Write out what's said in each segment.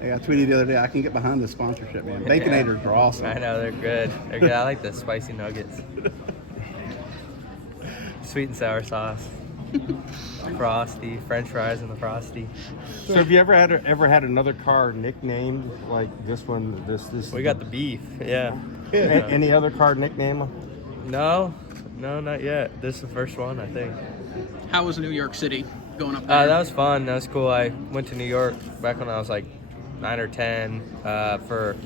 Hey, I tweeted the other day, I can get behind this sponsorship, man. Baconators are awesome. I know, they're good. They're good. I like the spicy nuggets. Sweet and sour sauce. Frosty. French fries in the Frosty. So have you ever had another car nicknamed like this one? This. We got the beef, yeah. Any other car nickname? No, not yet. This is the first one, I think. How was New York City going up there? That was fun. That was cool. I went to New York back when I was like 9 or 10 for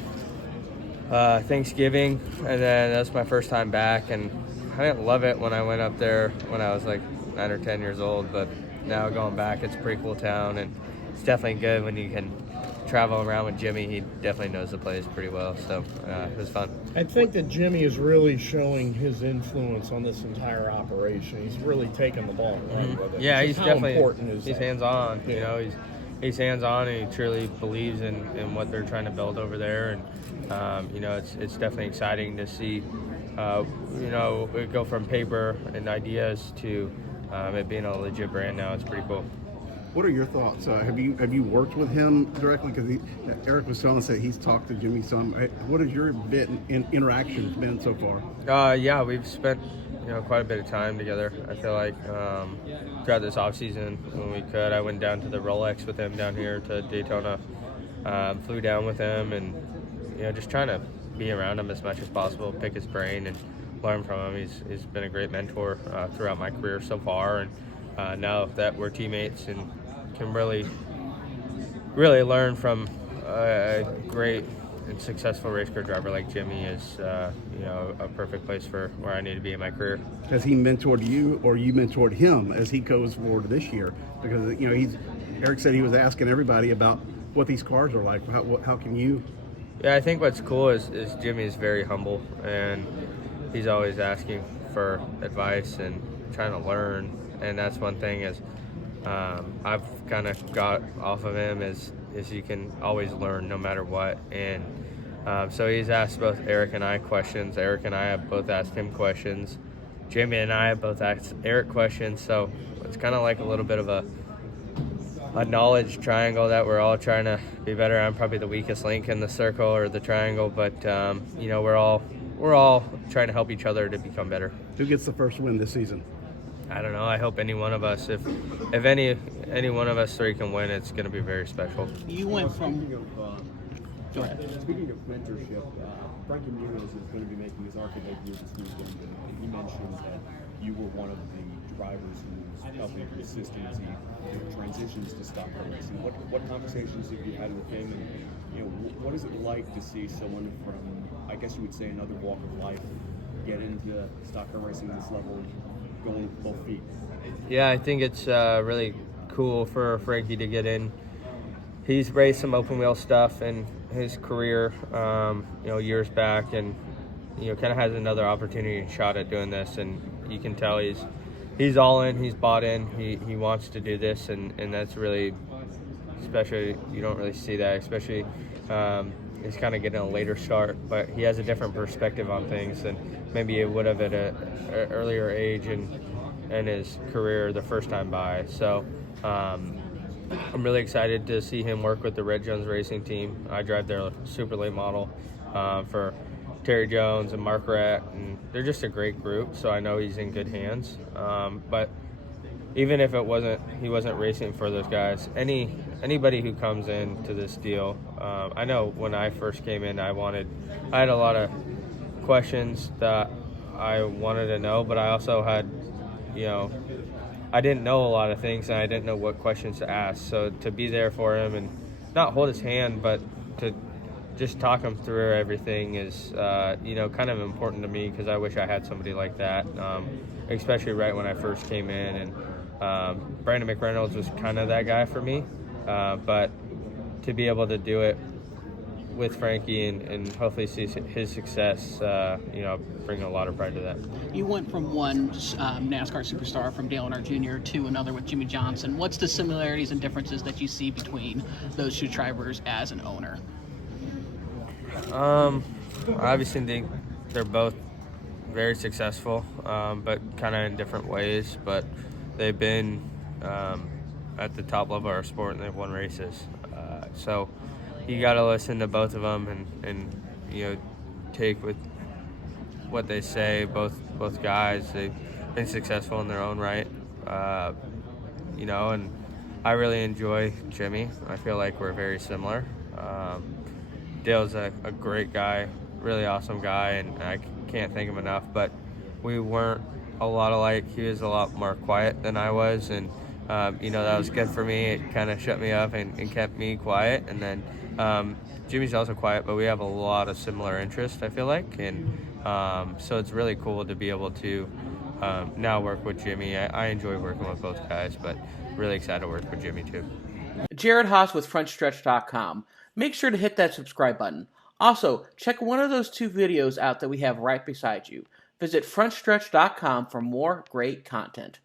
Thanksgiving, and then that's my first time back, and I didn't love it when I went up there when I was like 9 or 10 years old, but now going back, it's a pretty cool town, and it's definitely good when you can travel around with Jimmie. He definitely knows the place pretty well, so it was fun. I think that Jimmie is really showing his influence on this entire operation. He's really taking the ball and running with it. Yeah, So he's how definitely important is he's that? hands-on. Yeah. You know, he's hands-on, and he truly believes in what they're trying to build over there, and you know, it's definitely exciting to see you know, it go from paper and ideas to it being a legit brand now. It's pretty cool. What are your thoughts? Have you worked with him directly? Because Eric was telling us that he's talked to Jimmie some. What has your interactions been so far? Yeah, we've spent quite a bit of time together. I feel like throughout this off season when we could, I went down to the Rolex with him down here to Daytona. Flew down with him, and just trying to be around him as much as possible, pick his brain and learn from him. He's been a great mentor throughout my career so far, and now that we're teammates and can really learn from a great and successful race car driver like Jimmie is a perfect place for where I need to be in my career. Has he mentored you, or you mentored him as he goes forward this year? Because Eric said he was asking everybody about what these cars are like. How can you? Yeah, I think what's cool is Jimmie is very humble, and he's always asking for advice and trying to learn. And that's one thing is I've kind of got off of him is you can always learn no matter what. And so he's asked both Eric and I questions. Eric and I have both asked him questions. Jimmie and I have both asked Eric questions. So it's kind of like a little bit of a knowledge triangle that we're all trying to be better. I'm probably the weakest link in the circle or the triangle, but we're all trying to help each other to become better. Who gets the first win this season? I don't know. I hope any one of us, if any one of us three can win, it's going to be very special. You went from. Go ahead. Speaking of mentorship, Frankie Munoz is going to be making his ARCA debut this weekend, and he mentioned that you were one of the drivers who's helping him assist as he transitions to stock car racing. What conversations have you had with him, and what is it like to see someone from, I guess you would say, another walk of life get into stock car racing at this level, going with both feet? Yeah, I think it's really cool for Frankie to get in. He's raced some open wheel stuff in his career, years back, and kind of has another opportunity and shot at doing this. And you can tell he's all in, he's bought in, he wants to do this, and that's really special. You don't really see that, especially he's kind of getting a later start, but he has a different perspective on things than maybe he would have at an earlier age in his career the first time by. So I'm really excited to see him work with the Red Jones Racing team. I drive their super late model for Terry Jones and Mark Rett, and they're just a great group, so I know he's in good hands. But even if he wasn't racing for those guys, anybody who comes into this deal, I know when I first came in, I had a lot of questions that I wanted to know, but I also had, I didn't know a lot of things, and I didn't know what questions to ask. So to be there for him and not hold his hand, but to just talk him through everything is, kind of important to me, because I wish I had somebody like that, especially right when I first came in. And Brandon McReynolds was kind of that guy for me, but to be able to do it with Frankie and hopefully see his success, bring a lot of pride to that. You went from one NASCAR superstar from Dale Earnhardt Jr. to another with Jimmie Johnson. What's the similarities and differences that you see between those two drivers as an owner? I obviously think they're both very successful, but kind of in different ways. But they've been at the top level of our sport, and they've won races. So you got to listen to both of them and take with what they say. Both guys, they've been successful in their own right, and I really enjoy Jimmie. I feel like we're very similar. Dale's a great guy, really awesome guy, and I can't thank him enough. But we weren't a lot alike. He was a lot more quiet than I was, and that was good for me. It kind of shut me up and kept me quiet. And then Jimmie's also quiet, but we have a lot of similar interests, I feel like, and so it's really cool to be able to now work with Jimmie. I enjoy working with both guys, but really excited to work with Jimmie too. Jared Haas with FrontStretch.com. Make sure to hit that subscribe button. Also, check one of those 2 videos out that we have right beside you. Visit FrontStretch.com for more great content.